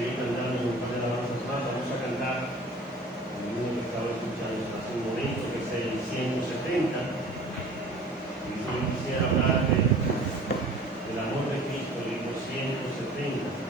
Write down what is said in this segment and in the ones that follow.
seguir cantando un par de alabanzas más. Vamos a cantar el himno que estaba escuchando hace un momento, que es el 170. Y yo quisiera hablar del amor de Cristo, el himno 170.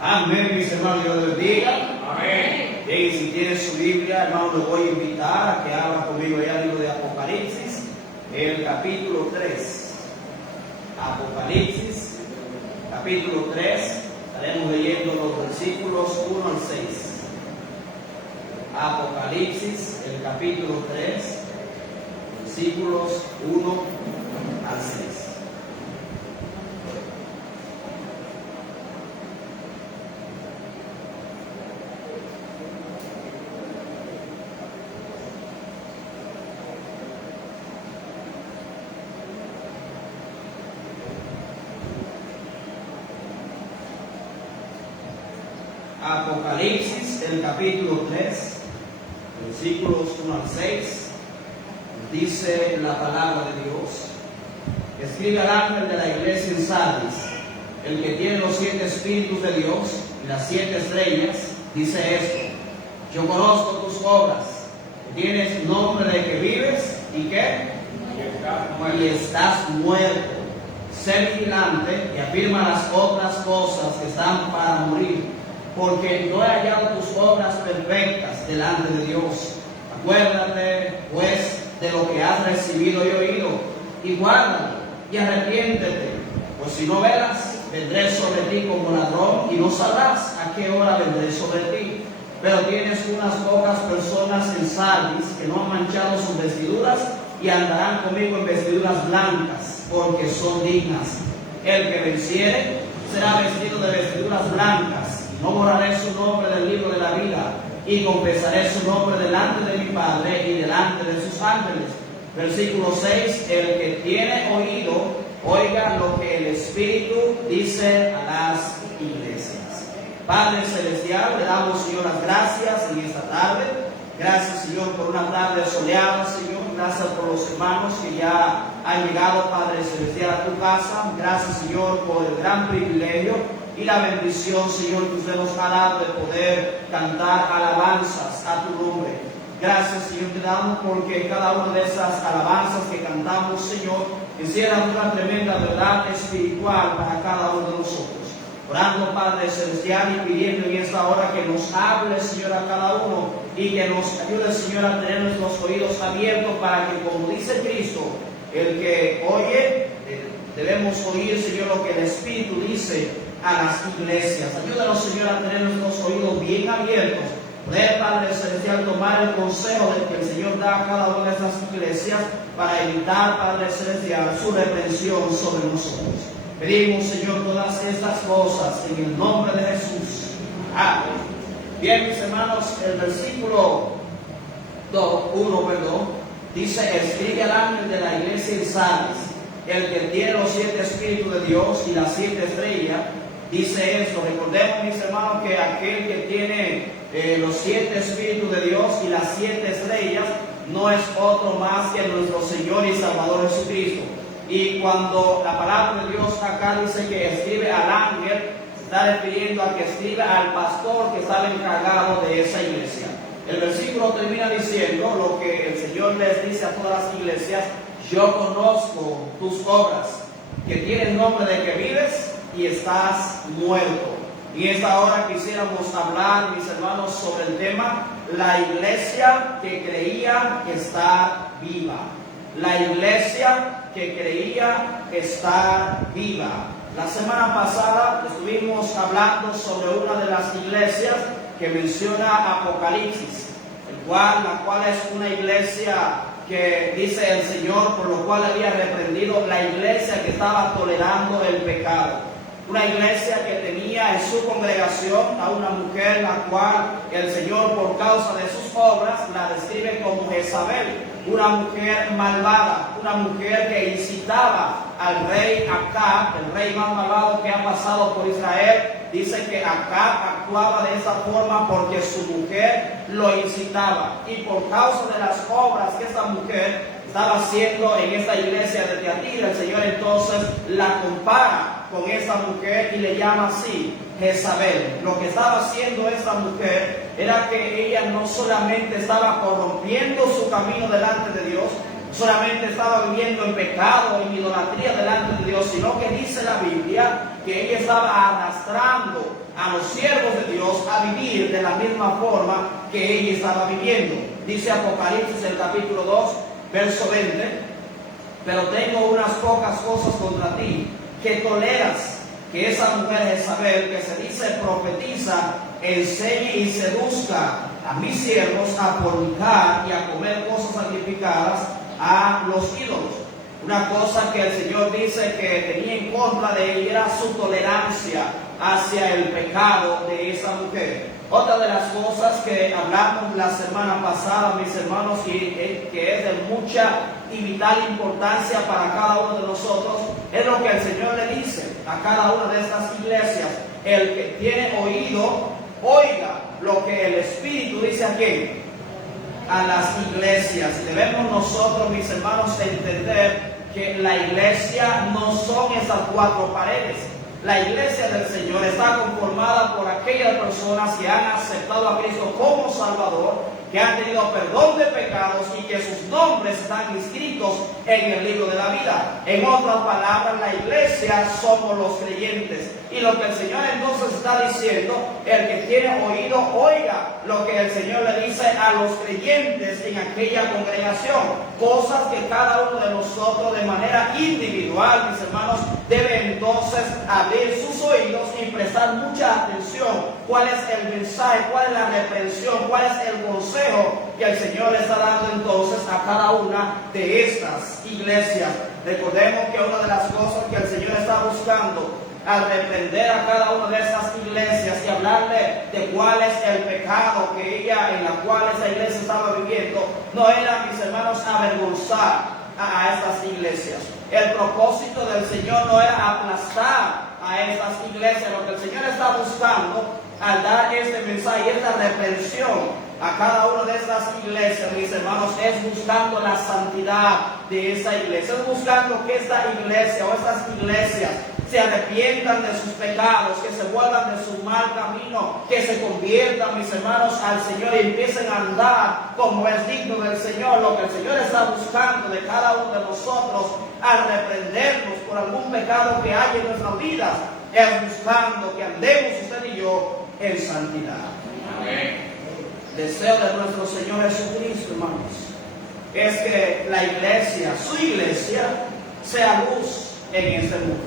Amén, mis hermanos, Dios les bendiga. Amén. Bien, si tiene su Biblia, hermano, le voy a invitar a que abra conmigo allá el libro de Apocalipsis, el capítulo 3. Apocalipsis, capítulo 3, estaremos leyendo los versículos 1 al 6. Apocalipsis, el capítulo 3, versículos 1 al 6. Apocalipsis, el capítulo 3, versículos 1 al 6, dice la palabra de Dios. Escribe al ángel de la iglesia en Sardis, el que tiene los 7 espíritus de Dios y las 7 estrellas, dice esto: yo conozco tus obras, que tienes nombre de que vives y que estás muerto. Sé vigilante y afirma las otras cosas que están para morir, porque no he hallado tus obras perfectas delante de Dios. Acuérdate, pues, de lo que has recibido y oído, y guárdalo, y arrepiéntete, pues si no velas, vendré sobre ti como ladrón, y no sabrás a qué hora vendré sobre ti. Pero tienes unas pocas personas en Sardis que no han manchado sus vestiduras, y andarán conmigo en vestiduras blancas, porque son dignas. El que venciere será vestido de vestiduras blancas. No borraré su nombre del libro de la vida, y confesaré su nombre delante de mi Padre y delante de sus ángeles. Versículo 6, el que tiene oído, oiga lo que el Espíritu dice a las iglesias. Padre Celestial, le damos, Señor, las gracias en esta tarde. Gracias, Señor, por una tarde soleada, Señor. Gracias por los hermanos que ya han llegado, Padre Celestial, a tu casa. Gracias, Señor, por el gran privilegio y la bendición, Señor, que usted nos ha dado de poder cantar alabanzas a tu nombre. Gracias, Señor, te damos porque cada una de esas alabanzas que cantamos, Señor, encierra una tremenda verdad espiritual para cada uno de nosotros. Orando, Padre Celestial, y pidiendo en esta hora que nos hable, Señor, a cada uno, y que nos ayude, Señor, a tener nuestros oídos abiertos para que, como dice Cristo, el que oye, debemos oír, Señor, lo que el Espíritu dice a las iglesias. Ayúdanos, Señor, a tener nuestros oídos bien abiertos, poder, Padre Celestial, tomar el consejo del que el Señor da a cada una de estas iglesias para evitar, Padre Celestial, su reprensión sobre nosotros. Pedimos, Señor, todas estas cosas en el nombre de Jesús. Amén. Bien, mis hermanos, el versículo 1, dice: escribe al ángel de la iglesia en Sardis, el que tiene los 7 espíritus de Dios y las 7 estrellas, dice esto. Recordemos, mis hermanos, que aquel que tiene los 7 espíritus de Dios y las 7 estrellas no es otro más que nuestro Señor y Salvador Jesucristo. Y cuando la palabra de Dios acá dice que escribe al ángel, se está refiriendo a que escribe al pastor que está encargado de esa iglesia. El versículo termina diciendo lo que el Señor les dice a todas las iglesias: yo conozco tus obras, que tienes nombre de que vives y estás muerto. Y en esta hora quisiéramos hablar, mis hermanos, sobre el tema la iglesia que creía estar viva. La iglesia que creía estar viva. La semana pasada estuvimos hablando sobre una de las iglesias que menciona Apocalipsis, la cual es una iglesia que dice el Señor, por lo cual había reprendido la iglesia que estaba tolerando el pecado. Una iglesia que tenía en su congregación a una mujer la cual el Señor, por causa de sus obras, la describe como Jezabel, una mujer malvada, una mujer que incitaba al rey Acab, el rey más malvado que ha pasado por Israel. Dice que Acab actuaba de esa forma porque su mujer lo incitaba, y por causa de las obras que esta mujer estaba haciendo en esta iglesia de Tiatira, el Señor entonces la compara con esa mujer y le llama así, Jezabel. Lo que estaba haciendo esta mujer era que ella no solamente estaba corrompiendo su camino delante de Dios, solamente estaba viviendo en pecado, en idolatría delante de Dios, sino que dice la Biblia que ella estaba arrastrando a los siervos de Dios a vivir de la misma forma que ella estaba viviendo. Dice Apocalipsis, el capítulo 2, verso 20, pero tengo unas pocas cosas contra ti, que toleras que esa mujer Jezabel, que se dice profetiza, enseñe y seduzca a mis siervos a fornicar y a comer cosas sacrificadas a los ídolos. Una cosa que el Señor dice que tenía en contra de ella era su tolerancia hacia el pecado de esa mujer. Otra de las cosas que hablamos la semana pasada, mis hermanos, y que es de mucha y vital importancia para cada uno de nosotros, es lo que el Señor le dice a cada una de estas iglesias: el que tiene oído, oiga lo que el Espíritu dice a quién, a las iglesias. Debemos nosotros, mis hermanos, entender que la iglesia no son esas cuatro paredes. La iglesia del Señor está conformada por aquellas personas que han aceptado a Cristo como Salvador, que han tenido perdón de pecados y que sus nombres están inscritos en el libro de la vida. En otras palabras, la iglesia somos los creyentes. Y lo que el Señor entonces está diciendo, el que tiene oído, oiga lo que el Señor le dice a los creyentes en aquella congregación. Cosas que cada uno de nosotros de manera individual, mis hermanos, debe entonces abrir sus oídos y prestar mucha atención. ¿Cuál es el mensaje? ¿Cuál es la reprensión? ¿Cuál es el consejo que el Señor le está dando entonces a cada una de estas iglesias? Recordemos que una de las cosas que el Señor está buscando al reprender a cada una de estas iglesias y hablarle de cuál es el pecado en la cual esa iglesia estaba viviendo, no era, mis hermanos, avergonzar a estas iglesias. El propósito del Señor no era aplastar a estas iglesias. Lo que el Señor está buscando al dar este mensaje y esta reprensión a cada una de estas iglesias, mis hermanos, es buscando la santidad de esa iglesia, es buscando que esta iglesia o estas iglesias se arrepientan de sus pecados, que se vuelvan de su mal camino, que se conviertan, mis hermanos, al Señor y empiecen a andar como es digno del Señor. Lo que el Señor está buscando de cada uno de nosotros al reprendernos por algún pecado que haya en nuestras vidas, es buscando que andemos usted y yo en santidad. Amén. Deseo de nuestro Señor Jesucristo, hermanos, es que la iglesia, su iglesia, sea luz en este mundo.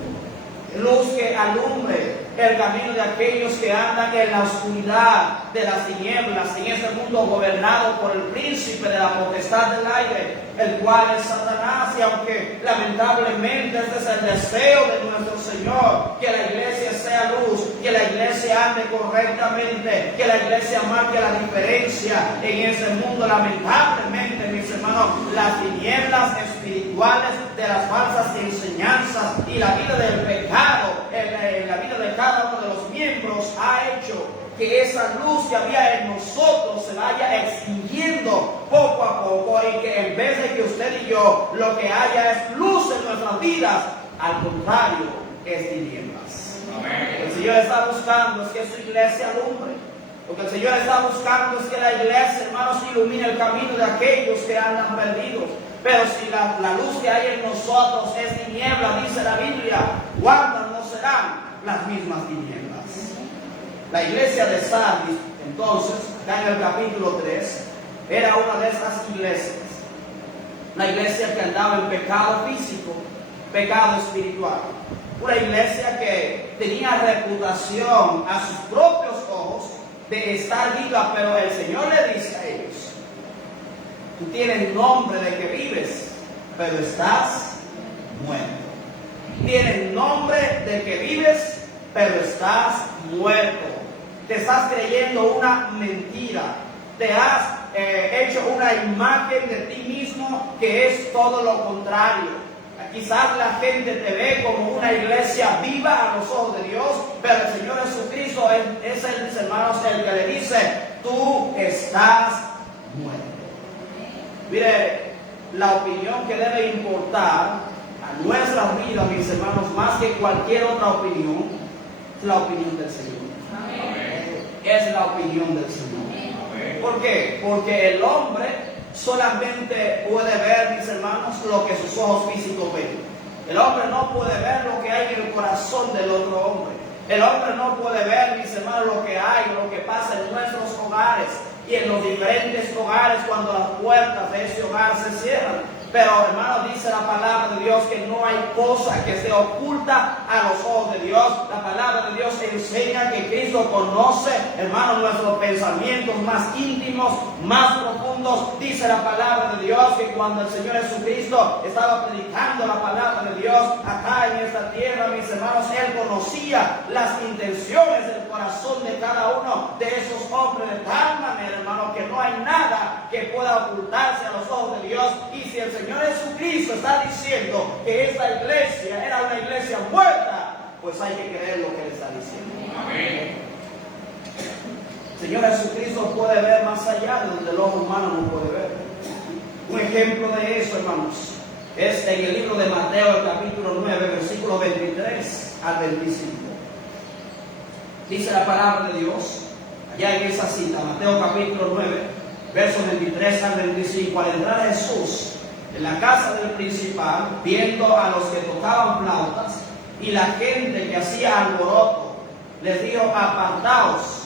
Luz que alumbre el camino de aquellos que andan en la oscuridad de las tinieblas, en este mundo gobernado por el príncipe de la potestad del aire, el cual es Satanás. Y aunque lamentablemente este es el deseo de nuestro Señor, que la iglesia sea luz, que la iglesia ande correctamente, que la iglesia marque la diferencia en ese mundo, lamentablemente, mis hermanos, las tinieblas espirituales de las falsas enseñanzas y la vida del pecado en la vida de cada uno de los miembros ha hecho que esa luz que había en nosotros se vaya extinguiendo poco a poco, y que en vez de que usted y yo lo que haya es luz en nuestras vidas, al contrario, es tinieblas. Amén. El Señor está buscando es que su iglesia alumbre. Lo que el Señor está buscando es que la iglesia, hermanos, ilumine el camino de aquellos que andan perdidos. Pero si la luz que hay en nosotros es tiniebla, dice la Biblia, ¿cuántas no serán? las mismas tinieblas. La iglesia de Sardis, entonces, acá en el capítulo 3, era una de estas iglesias. Una iglesia que andaba en pecado físico, pecado espiritual. Una iglesia que tenía reputación a sus propios ojos de estar viva, pero el Señor le dice a ellos: tú tienes nombre de que vives, pero estás muerto. Tienes nombre de que vives, pero estás muerto. Te estás creyendo una mentira. Te has hecho una imagen de ti mismo que es todo lo contrario. Quizás la gente te ve como una iglesia viva a los ojos de Dios, pero el Señor Jesucristo es el, hermanos, el que le dice: tú estás muerto. Mire, la opinión que debe importar a nuestra vida, mis hermanos, más que cualquier otra opinión, es la opinión del Señor. Amén. Es la opinión del Señor. Amén. ¿Por qué? Porque el hombre solamente puede ver, mis hermanos, lo que sus ojos físicos ven. El hombre no puede ver lo que hay en el corazón del otro hombre. El hombre no puede ver, mis hermanos, lo que hay, lo que pasa en nuestros hogares y en los diferentes hogares cuando las puertas de ese hogar se cierran. Pero, hermano, dice la palabra de Dios que no hay cosa que se oculta a los ojos de Dios. La palabra de Dios enseña que Cristo conoce, hermano, nuestros pensamientos más íntimos, más profundos. Dice la palabra de Dios que cuando el Señor Jesucristo estaba predicando la palabra de Dios acá en esta tierra, mis hermanos, Él conocía las intenciones del corazón de cada uno de esos hombres de tal manera, hermano, que no hay nada que pueda ocultarse a los ojos de Dios. Y si el Señor Jesucristo está diciendo que esta iglesia era una iglesia muerta, pues hay que creer lo que Él está diciendo. Amén. El Señor Jesucristo puede ver más allá de donde el ojo humano no puede ver. Un ejemplo de eso, hermanos, es en el libro de Mateo, el capítulo 9, versículos 23 al 25. Dice la palabra de Dios, allá en esa cita, Mateo capítulo 9, versos 23 al 25. Al entrar Jesús en la casa del principal, viendo a los que tocaban flautas y la gente que hacía alboroto, les dijo: apartaos,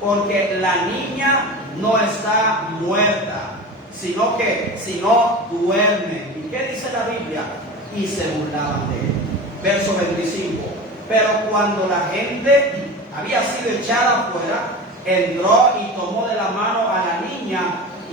porque la niña no está muerta, sino duerme. ¿Y qué dice la Biblia? Y se burlaban de él. Verso 25. Pero cuando la gente había sido echada afuera, entró y tomó de la mano a la niña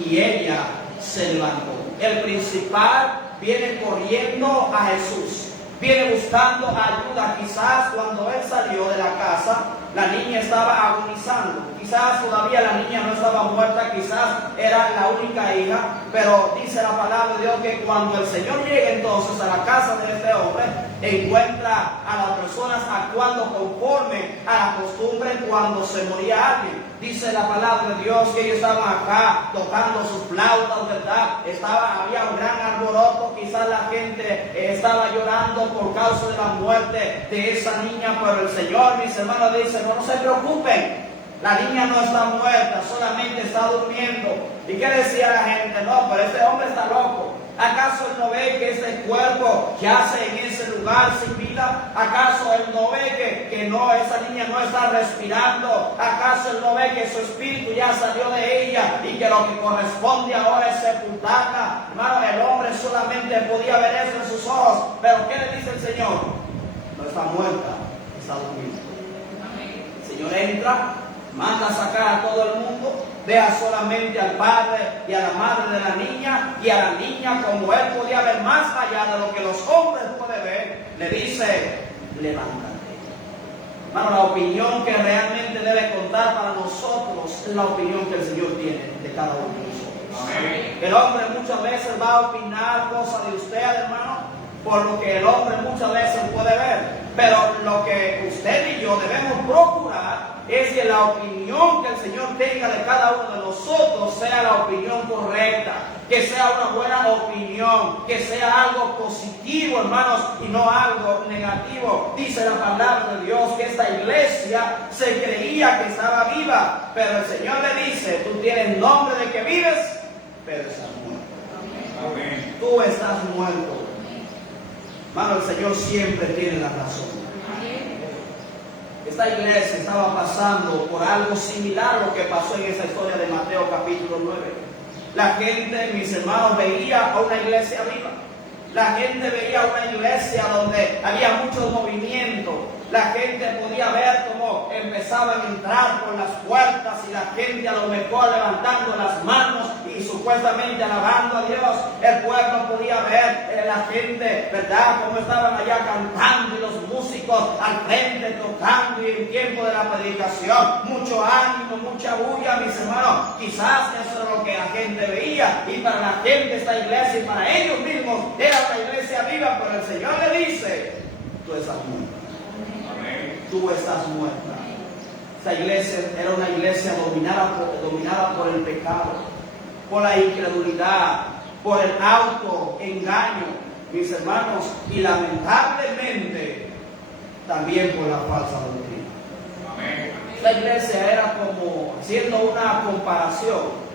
y ella se levantó. El principal viene corriendo a Jesús, viene buscando ayuda. Quizás cuando él salió de la casa, la niña estaba agonizando. Quizás todavía la niña no estaba muerta, quizás era la única hija. Pero dice la palabra de Dios que cuando el Señor llega entonces a la casa de este hombre, encuentra a las personas actuando conforme a la costumbre cuando se moría alguien. Dice la palabra de Dios que ellos estaban acá tocando sus flautas, ¿verdad? Había un gran alboroto, quizás la gente estaba llorando por causa de la muerte de esa niña, pero el Señor, mis hermanos, dice: no se preocupen, la niña no está muerta, solamente está durmiendo. ¿Y qué decía la gente? No, pero este hombre está loco. ¿Acaso él no ve que este cuerpo yace en ese lugar sin vida? ¿Acaso él no ve que no, esa niña no está respirando? ¿Acaso él no ve que su espíritu ya salió de ella y que lo que corresponde ahora es sepultarla? Hermano, el hombre solamente podía ver eso en sus ojos. Pero ¿qué le dice el Señor? No está muerta, está durmiendo. El Señor entra, manda a sacar a todo el mundo, deja solamente al padre y a la madre de la niña, y a la niña, como él podía ver más allá de lo que los hombres pueden ver, le dice: levántate. Hermano, la opinión que realmente debe contar para nosotros es la opinión que el Señor tiene de cada uno de nosotros. Amén. El hombre muchas veces va a opinar cosas de usted, hermano, por lo que el hombre muchas veces puede ver. Pero lo que usted y yo debemos procurar es que la opinión que el Señor tenga de cada uno de nosotros sea la opinión correcta, que sea una buena opinión, que sea algo positivo, hermanos, y no algo negativo. Dice la palabra de Dios que esta iglesia se creía que estaba viva, pero el Señor le dice: tú tienes nombre de que vives, pero estás muerto. Amén. Tú estás muerto. Hermano, el Señor siempre tiene la razón. esta iglesia estaba pasando por algo similar a lo que pasó en esa historia de Mateo capítulo 9. La gente, mis hermanos, veía a una iglesia viva. La gente veía una iglesia donde había mucho movimiento. La gente podía ver cómo empezaban a entrar por las puertas y la gente a lo mejor levantando las manos y supuestamente alabando a Dios. El pueblo podía ver la gente, ¿verdad?, cómo estaban allá cantando y los músicos al frente tocando, y en tiempo de la predicación mucho ánimo, mucha bulla, mis hermanos. Quizás eso era lo que la gente veía, y para la gente esta iglesia y para ellos mismos era una iglesia viva, pero el Señor le dice: tú estás muerto. Tú estás muerta. Esta iglesia era una iglesia dominada por el pecado, por la incredulidad, por el autoengaño, mis hermanos, y lamentablemente también por la falsa doctrina. Esta iglesia era como, haciendo una comparación,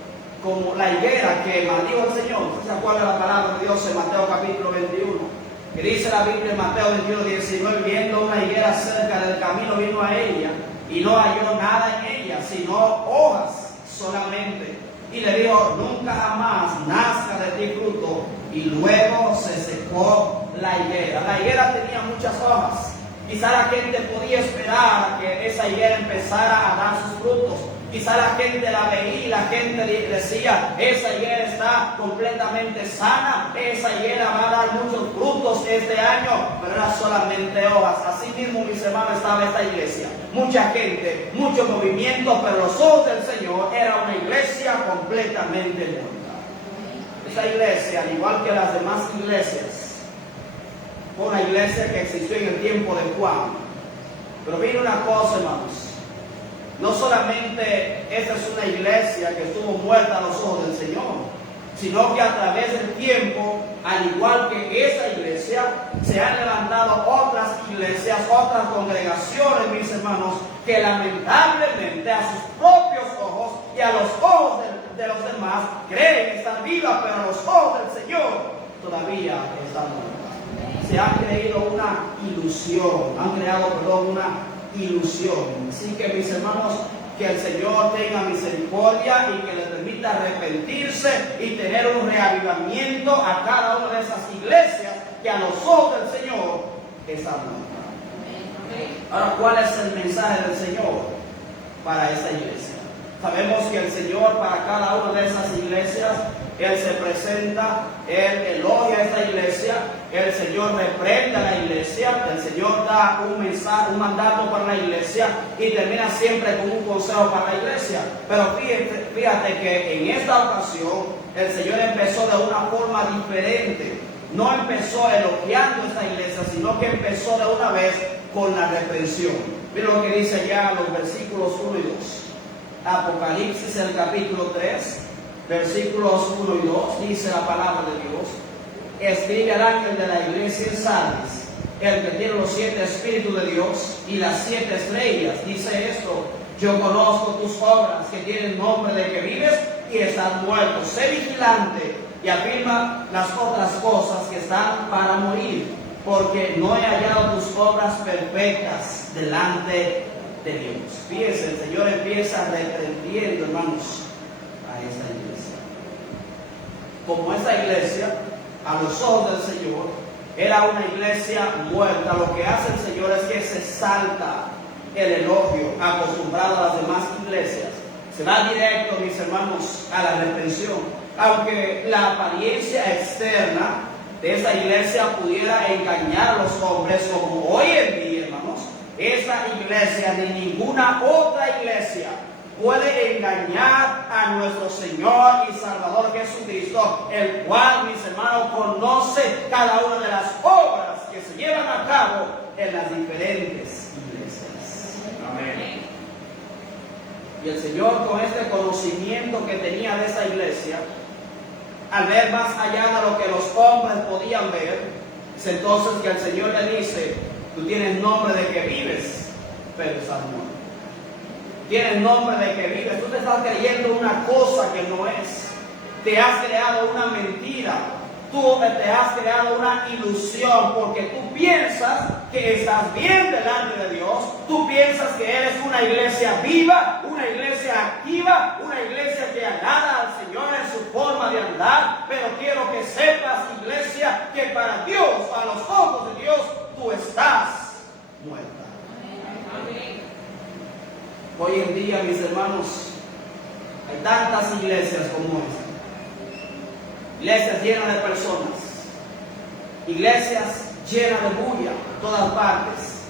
como la higuera que maldijo el Señor. ¿Usted se acuerda de la palabra de Dios en Mateo capítulo 21? Que dice la Biblia en Mateo 21, 19: viendo una higuera cerca del camino, vino a ella y no halló nada en ella, sino hojas solamente. Y le dijo: nunca jamás nazca de ti fruto. Y luego se secó la higuera. La higuera tenía muchas hojas. Quizá la gente podía esperar que esa higuera empezara a dar sus frutos. Quizá la gente la veía y la gente decía: esa higuera está completamente sana, esa higuera va a dar muchos frutos este año, pero era solamente hojas. Así mismo, mis hermanos, estaba esta iglesia. Mucha gente, mucho movimiento, pero los ojos del Señor era una iglesia completamente muerta. Esta iglesia, al igual que las demás iglesias, fue una iglesia que existió en el tiempo de Juan. Pero viene una cosa, hermanos. No solamente esta es una iglesia que estuvo muerta a los ojos del Señor, sino que a través del tiempo, al igual que esa iglesia, se han levantado otras iglesias, otras congregaciones, mis hermanos, que lamentablemente a sus propios ojos y a los ojos de los demás creen estar vivas, pero a los ojos del Señor todavía están muertas. Se ha creído una ilusión, una ilusión. Así que, mis hermanos, que el Señor tenga misericordia y que les permita arrepentirse y tener un reavivamiento a cada una de esas iglesias que a los ojos del Señor están muertas. Ahora, ¿cuál es el mensaje del Señor para esta iglesia? Sabemos que el Señor, para cada una de esas iglesias, Él se presenta, Él elogia a esta iglesia, el Señor reprende a la iglesia, el Señor da un mensaje, un mandato para la iglesia y termina siempre con un consejo para la iglesia. Pero fíjate que en esta ocasión el Señor empezó de una forma diferente. No empezó elogiando a esta iglesia, sino que empezó de una vez con la reprensión. Miren lo que dice ya los versículos 1 y 2. Apocalipsis, el capítulo 3, versículos 1 y 2, dice la palabra de Dios: escribe al ángel de la iglesia en Sardis, el que tiene los 7 espíritus de Dios y las 7 estrellas, dice esto: yo conozco tus obras, que tienen nombre de que vives y estás muerto. Sé vigilante y afirma las otras cosas que están para morir, porque no he hallado tus obras perfectas delante de Dios. Fíjense, el Señor empieza reprendiendo, hermanos, a esta iglesia. Como esta iglesia, a los ojos del Señor, era una iglesia muerta, lo que hace el Señor es que se salta el elogio acostumbrado a las demás iglesias. Se va directo, mis hermanos, a la reprensión. Aunque la apariencia externa de esta iglesia pudiera engañar a los hombres, como hoy en día, hermanos, esta iglesia ni ninguna otra iglesia puede engañar a nuestro Señor y Salvador Jesucristo, el cual, mis hermanos, conoce cada una de las obras que se llevan a cabo en las diferentes iglesias. Amén. Y el Señor, con este conocimiento que tenía de esta iglesia, al ver más allá de lo que los hombres podían ver, es entonces que el Señor le dice: tú tienes nombre de que vives, pero estás muerto. Tienes nombre de que vives, tú te estás creyendo una cosa que no es. Te has creado una mentira, tú te has creado una ilusión, porque tú piensas que estás bien delante de Dios. Tú piensas que eres una iglesia viva, una iglesia activa, una iglesia que agrada al Señor en su forma de andar. Pero quiero que sepas, iglesia, que para Dios, a los ojos de Dios, tú estás muerta. Hoy en día, mis hermanos, hay tantas iglesias como esta. Iglesias llenas de personas. Iglesias llenas de bulla en todas partes.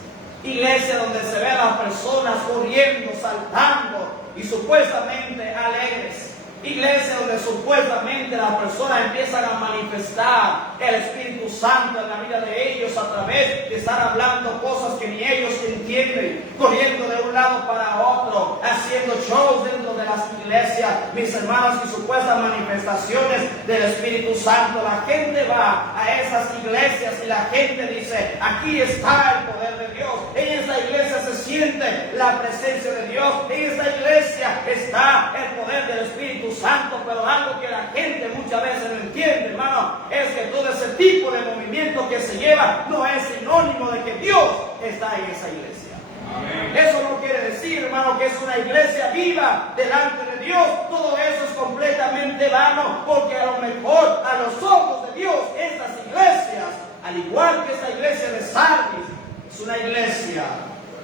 Iglesias donde se ven a las personas corriendo, saltando y supuestamente alegres. Iglesias donde supuestamente las personas empiezan a manifestar el Espíritu Santo en la vida de ellos a través de estar hablando cosas que ni ellos entienden, corriendo de un lado para otro, haciendo shows dentro de las iglesias, mis hermanos, y supuestas manifestaciones del Espíritu Santo. La gente va a esas iglesias y la gente dice: aquí está el poder de Dios. En esta iglesia se siente la presencia de Dios. En esta iglesia está el poder del Espíritu Santo. Pero algo que la gente muchas veces no entiende, hermano, es que todo ese tipo de movimiento que se lleva no es sinónimo de que Dios está en esa iglesia. Amén. Eso no quiere decir, hermano, que es una iglesia viva delante de Dios. Todo eso es completamente vano, porque a lo mejor a los ojos de Dios estas iglesias, al igual que esta iglesia de Sardis, es una iglesia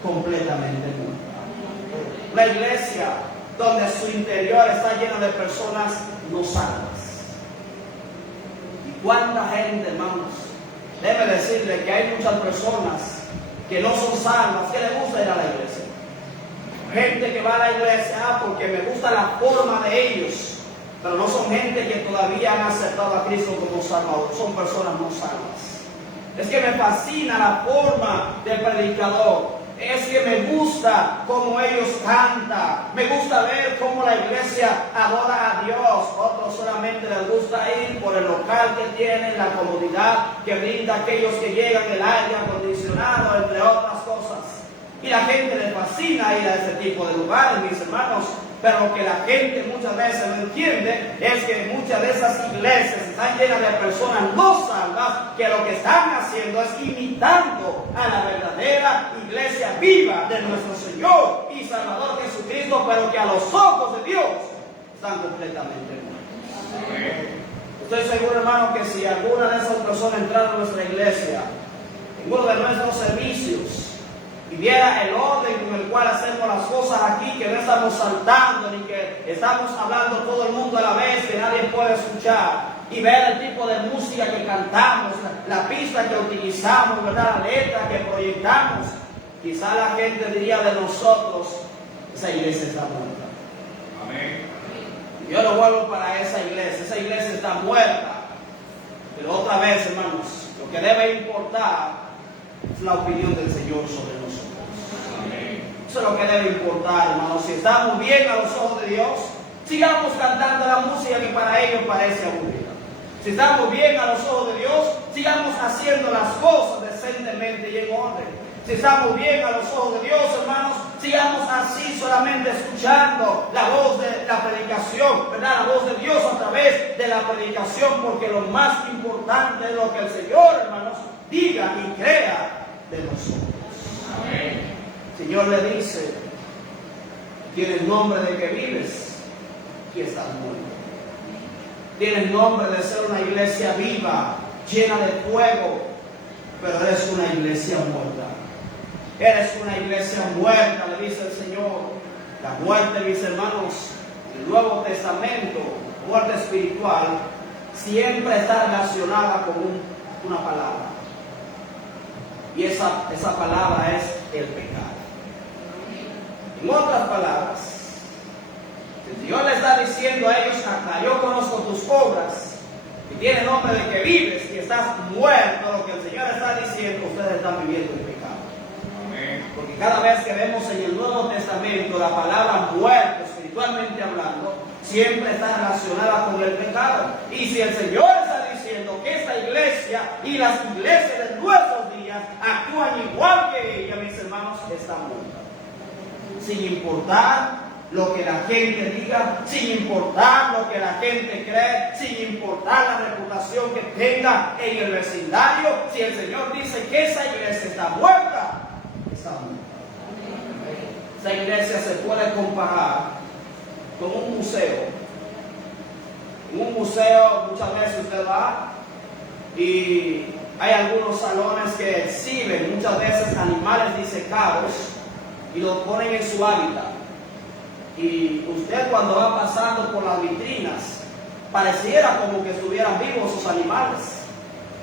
completamente muerta. Una iglesia donde su interior está lleno de personas no salvas. ¿Y cuánta gente, hermanos? Debe decirle que hay muchas personas que no son salvas, que les gusta ir a la iglesia. Gente que va a la iglesia porque me gusta la forma de ellos, pero no son gente que todavía han aceptado a Cristo como Salvador. Son personas no salvas. Es que me fascina la forma del predicador. Es que me gusta cómo ellos cantan. Me gusta ver cómo la iglesia adora a Dios. Otros solamente les gusta ir por el local que tienen, la comodidad que brinda a aquellos que llegan, el aire acondicionado, entre otras cosas. Y la gente le fascina ir a ese tipo de lugares, mis hermanos. Pero lo que la gente muchas veces no entiende es que muchas de esas iglesias están llenas de personas no salvas, que lo que están haciendo es imitando a la verdadera iglesia viva de nuestro Señor y Salvador Jesucristo, pero que a los ojos de Dios están completamente muertos. Estoy seguro, hermano, que si alguna de esas personas entrara a nuestra iglesia, en uno de nuestros servicios, y viera el orden con el cual hacemos las cosas aquí, que no estamos saltando ni que estamos hablando todo el mundo a la vez, que nadie puede escuchar, y ver el tipo de música que cantamos, la pista que utilizamos, ¿verdad? La letra que proyectamos, quizá la gente diría de nosotros: esa iglesia está muerta. Amén. Yo no vuelvo para esa iglesia está muerta. Pero otra vez, hermanos, lo que debe importar es la opinión del Señor sobre nosotros. Amén. Eso es lo que debe importar, hermanos. Si estamos bien a los ojos de Dios, sigamos cantando la música que para ellos parece aburrida. Si estamos bien a los ojos de Dios, sigamos haciendo las cosas decentemente y en orden. Si estamos bien a los ojos de Dios, hermanos, sigamos así solamente escuchando la voz de la predicación, ¿verdad? La voz de Dios a través de la predicación, porque lo más importante es lo que el Señor, hermanos, diga y crea de nosotros. Amén. El Señor le dice: tienes nombre de que vives y estás muerto. Tienes nombre de ser una iglesia viva, llena de fuego, pero eres una iglesia muerta. Eres una iglesia muerta, le dice el Señor. La muerte, mis hermanos, en el Nuevo Testamento, muerte espiritual, siempre está relacionada con una palabra. Y esa palabra es el pecado. En otras palabras, el Señor le está diciendo a ellos: acá yo conozco tus obras, y tiene nombre de que vives y estás muerto. Lo que el Señor está diciendo: ustedes están viviendo el pecado. Amén. Porque cada vez que vemos en el Nuevo Testamento la palabra muerto, espiritualmente hablando, siempre está relacionada con el pecado. Y si el Señor está diciendo que esta iglesia y las iglesias de nuestros días actúan igual que ella, mis hermanos, están muertas. Sin importar lo que la gente diga, sin importar lo que la gente cree, sin importar la reputación que tenga en el vecindario. Si el Señor dice que esa iglesia está muerta, está muerta. Esa iglesia se puede comparar con un museo. En un museo muchas veces usted va y hay algunos salones que exhiben muchas veces animales disecados y los ponen en su hábitat. Y usted cuando va pasando por las vitrinas, pareciera como que estuvieran vivos sus animales.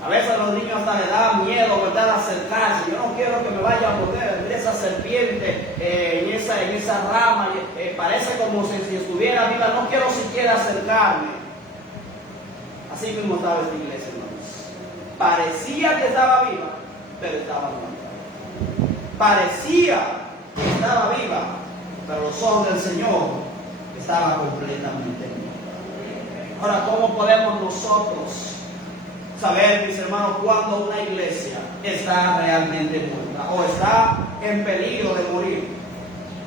A veces a los niños hasta les da miedo, ¿verdad?, acercarse. Yo no quiero que me vaya a morder. Mira esa serpiente en esa rama, parece como si estuviera viva. No quiero siquiera acercarme. Así mismo estaba esta iglesia, hermanos. Parecía que estaba viva, pero estaba muerta. Parecía que estaba viva, pero los ojos del Señor estaban completamente muertos. Ahora, ¿cómo podemos nosotros saber, mis hermanos, cuando una iglesia está realmente muerta o está en peligro de morir?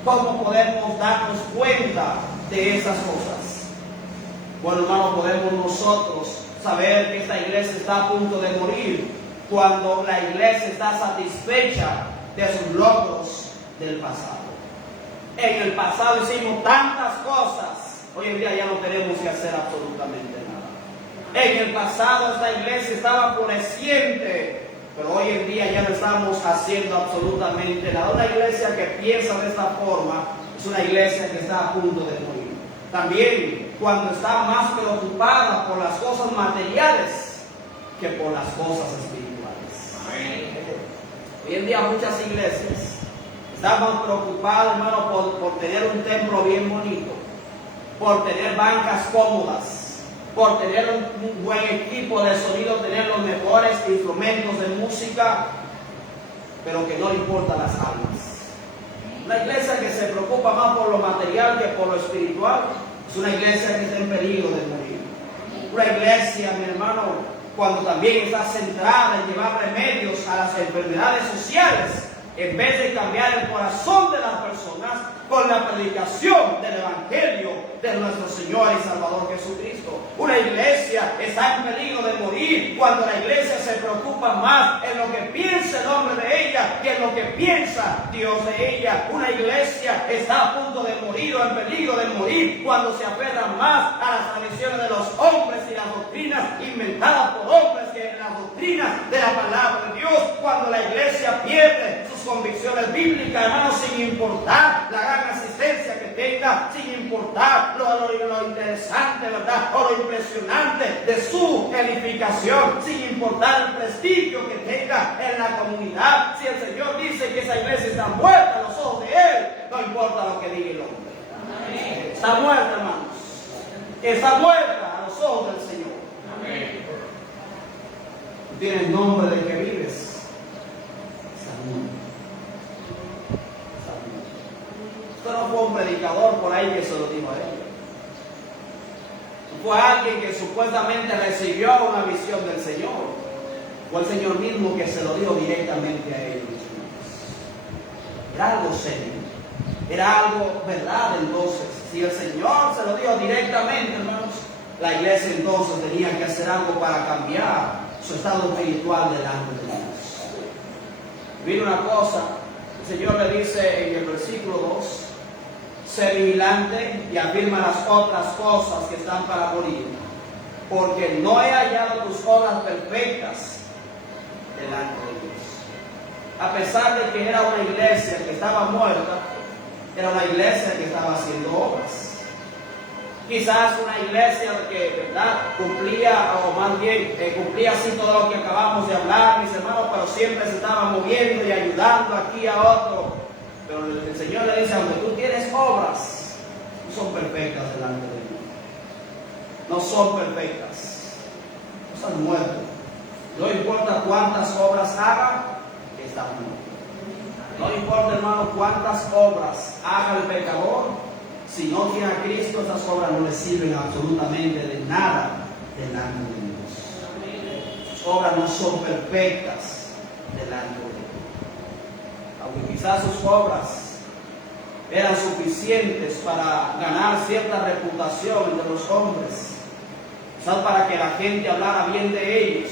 ¿Cómo podemos darnos cuenta de esas cosas? Bueno, hermanos, podemos nosotros saber que esta iglesia está a punto de morir cuando la iglesia está satisfecha de sus logros del pasado. En el pasado hicimos tantas cosas, hoy en día ya no tenemos que hacer absolutamente nada. En el pasado esta iglesia estaba floreciente, pero hoy en día ya no estamos haciendo absolutamente nada. Una iglesia que piensa de esta forma es una iglesia que está a punto de morir. También cuando está más preocupada por las cosas materiales que por las cosas espirituales. Amén. Hoy en día muchas iglesias estamos preocupados, hermano, por tener un templo bien bonito, por tener bancas cómodas, por tener un buen equipo de sonido, tener los mejores instrumentos de música, pero que no le importan las almas. Una iglesia que se preocupa más por lo material que por lo espiritual es una iglesia que está en peligro de morir. Una iglesia, mi hermano, cuando también está centrada en llevar remedios a las enfermedades sociales, en vez de cambiar el corazón de las personas con la predicación del Evangelio de nuestro Señor y Salvador Jesucristo. Una iglesia está en peligro de morir cuando la iglesia se preocupa más en lo que piensa el hombre de ella que en lo que piensa Dios de ella. Una iglesia está a punto de morir o en peligro de morir cuando se aferra más a las tradiciones de los hombres y las doctrinas inventadas por hombres que en las doctrinas de la palabra de Dios. Cuando la iglesia pierde sus convicciones bíblicas, hermanos, sin importar la gran asistencia que tenga, sin importar lo interesante, ¿verdad?, o lo impresionante de su edificación, sin importar el prestigio que tenga en la comunidad. Si el Señor dice que esa iglesia está muerta a los ojos de Él, no importa lo que diga el hombre. Amén. Está muerta, hermanos. Está muerta a los ojos del Señor. Amén. Tiene el nombre del que vives. Está muerto. Esto no fue un predicador por ahí que se lo dijo a ellos. Fue alguien que supuestamente recibió una visión del Señor. Fue el Señor mismo que se lo dijo directamente a ellos. Era algo serio. Era algo verdad entonces. Si el Señor se lo dijo directamente, hermanos, la iglesia entonces tenía que hacer algo para cambiar su estado espiritual delante de Dios. Mira una cosa, el Señor le dice en el versículo 2: sé vigilante y afirma las otras cosas que están para morir, porque no he hallado tus obras perfectas delante de Dios. A pesar de que era una iglesia que estaba muerta, era una iglesia que estaba haciendo obras. Quizás una iglesia que, ¿verdad?, cumplía, o más bien cumplía así todo lo que acabamos de hablar, mis hermanos, pero siempre se estaba moviendo y ayudando aquí a otro. Pero el Señor le dice: aunque tú tienes obras, no son perfectas delante de Dios. No son perfectas. No están muertos. No importa cuántas obras haga, están muertos. No importa, hermano, cuántas obras haga el pecador. Si no tiene a Cristo, esas obras no le sirven absolutamente de nada delante de Dios. Sus obras no son perfectas delante de Dios. Aunque quizás sus obras eran suficientes para ganar cierta reputación entre los hombres, quizás para que la gente hablara bien de ellos,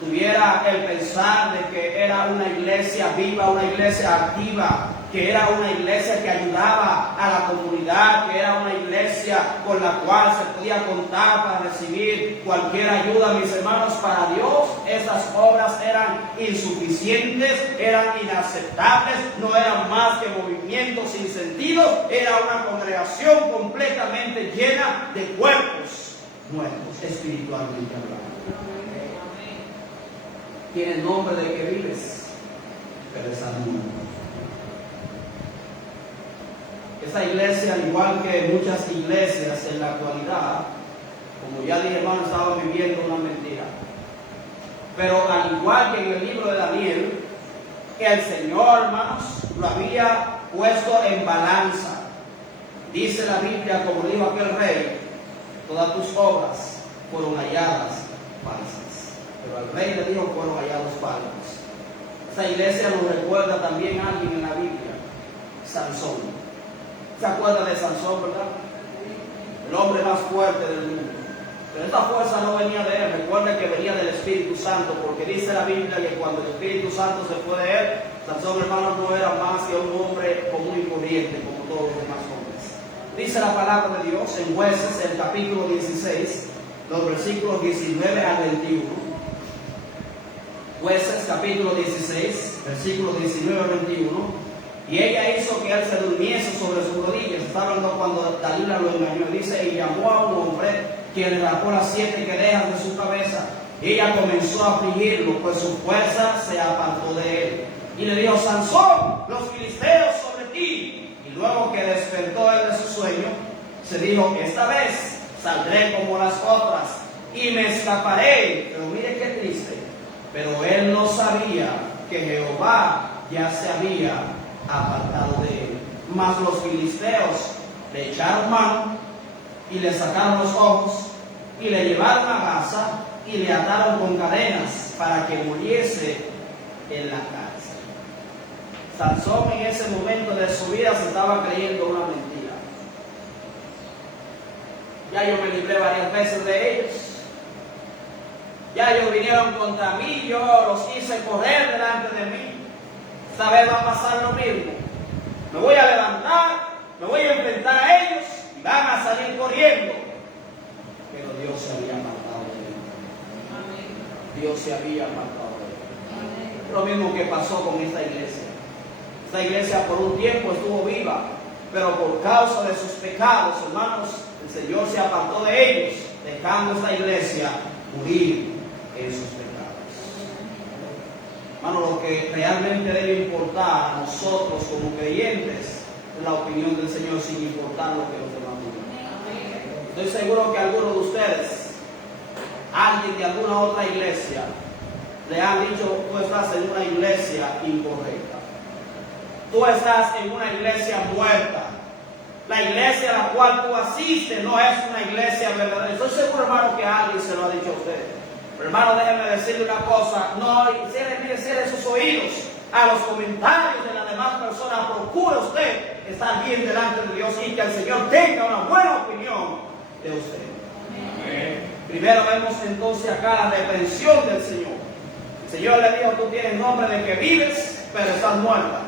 tuviera el pensar de que era una iglesia viva, una iglesia activa, que era una iglesia que ayudaba a la comunidad, que era una iglesia con la cual se podía contar para recibir cualquier ayuda. Mis hermanos, para Dios esas obras eran insuficientes, eran inaceptables, no eran más que movimientos sin sentido, era una congregación completamente llena de cuerpos muertos, espiritualmente hablando. Tiene el nombre de que vives, pero estás muerto. Esa iglesia, al igual que muchas iglesias en la actualidad, como ya dije, hermano, estaban viviendo una mentira. Pero al igual que en el libro de Daniel, el Señor, hermanos, lo había puesto en balanza. Dice la Biblia, como dijo aquel rey, todas tus obras fueron halladas falsas. Pero al rey le dijo, fueron hallados falsos. Esa iglesia nos recuerda también a alguien en la Biblia, Sansón. ¿Se acuerda de Sansón, verdad? El hombre más fuerte del mundo. Pero esta fuerza no venía de él. Recuerda que venía del Espíritu Santo, porque dice la Biblia que cuando el Espíritu Santo se fue de él, Sansón, hermano, no era más que un hombre común y corriente, como todos los demás hombres. Dice la palabra de Dios en Jueces, el capítulo 16, los versículos 19 al 21. Jueces, capítulo 16, versículos 19 al 21. Y ella hizo que él se durmiese sobre sus rodillas. Está hablando cuando Dalila lo engañó. Dice, y llamó a un hombre quien le arrancó las 7 querejas de su cabeza. Y ella comenzó a afligirlo, pues su fuerza se apartó de él. Y le dijo, Sansón, los filisteos sobre ti. Y luego que despertó él de su sueño, se dijo, esta vez saldré como las otras y me escaparé. Pero mire qué triste. Pero él no sabía que Jehová ya se había apartado de él. Mas los filisteos le echaron mano y le sacaron los ojos y le llevaron a Gaza y le ataron con cadenas para que muriese en la cárcel. Sansón en ese momento de su vida se estaba creyendo una mentira. Ya yo me libré varias veces de ellos. Ya ellos vinieron contra mí, yo los hice correr delante de mí. Esta vez va a pasar lo mismo. Me voy a levantar, me voy a enfrentar a ellos y van a salir corriendo. Pero Dios se había apartado de él. Dios se había apartado de él. Lo mismo que pasó con esta iglesia. Esta iglesia por un tiempo estuvo viva, pero por causa de sus pecados, hermanos, el Señor se apartó de ellos, dejando esta iglesia morir en sus pecados. Hermano, lo que realmente debe importar a nosotros como creyentes es la opinión del Señor, sin importar lo que los demás digan. Estoy seguro que algunos de ustedes, alguien de alguna otra iglesia, le han dicho, tú estás en una iglesia incorrecta. Tú estás en una iglesia muerta. La iglesia a la cual tú asistes no es una iglesia verdadera. Estoy seguro, hermano, que alguien se lo ha dicho a ustedes. Pero, hermano, déjeme decirle una cosa. No cierre sus oídos a los comentarios de las demás personas. Procure usted estar bien delante de Dios y que el Señor tenga una buena opinión de usted. Amén. Primero vemos entonces acá la reprensión del Señor. El Señor le dijo, tú tienes nombre de que vives, pero estás muerta.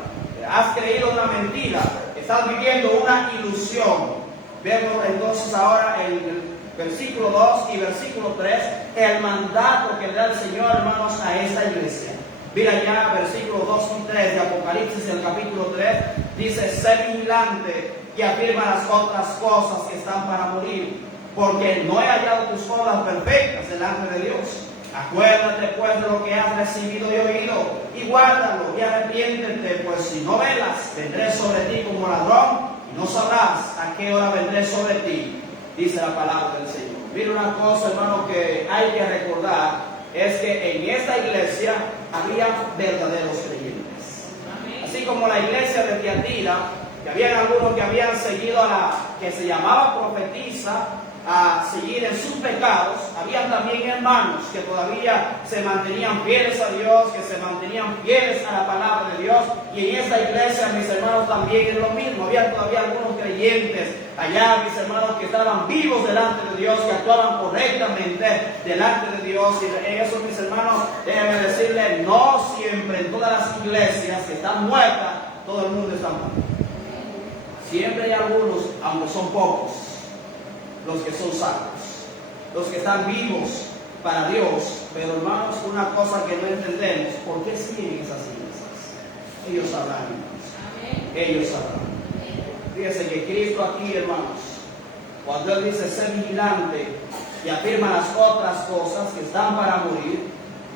Has creído una mentira. Estás viviendo una ilusión. Vemos entonces ahora el versículo 2 y versículo 3, el mandato que le da el Señor, hermanos, a esta iglesia. Mira ya versículos 2 y 3 de Apocalipsis, el capítulo 3, dice, sé vigilante y afirma las otras cosas que están para morir, porque no he hallado tus obras perfectas delante de Dios. Acuérdate pues de lo que has recibido y oído, y guárdalo y arrepiéntete, pues si no velas, vendré sobre ti como ladrón, y no sabrás a qué hora vendré sobre ti, dice la palabra del Señor. Mira una cosa, hermano, que hay que recordar, es que en esta iglesia había verdaderos creyentes. Así como la iglesia de Tiatira, que habían algunos que habían seguido a la que se llamaba profetisa, a seguir en sus pecados, habían también hermanos que todavía se mantenían fieles a Dios, que se mantenían fieles a la palabra de Dios. Y en esta iglesia, mis hermanos, también es lo mismo. Había todavía algunos creyentes allá, mis hermanos, que estaban vivos delante de Dios, que actuaban correctamente delante de Dios. Y eso, mis hermanos, déjenme decirles, no siempre en todas las iglesias que están muertas, todo el mundo está muerto. Siempre hay algunos, aunque son pocos, los que son salvos, los que están vivos para Dios. Pero hermanos, una cosa que no entendemos, ¿por qué siguen esas iglesias? Ellos sabrán, hermanos. Ellos sabrán. Fíjense que Cristo aquí, hermanos, cuando Él dice ser vigilante y afirma las otras cosas que están para morir,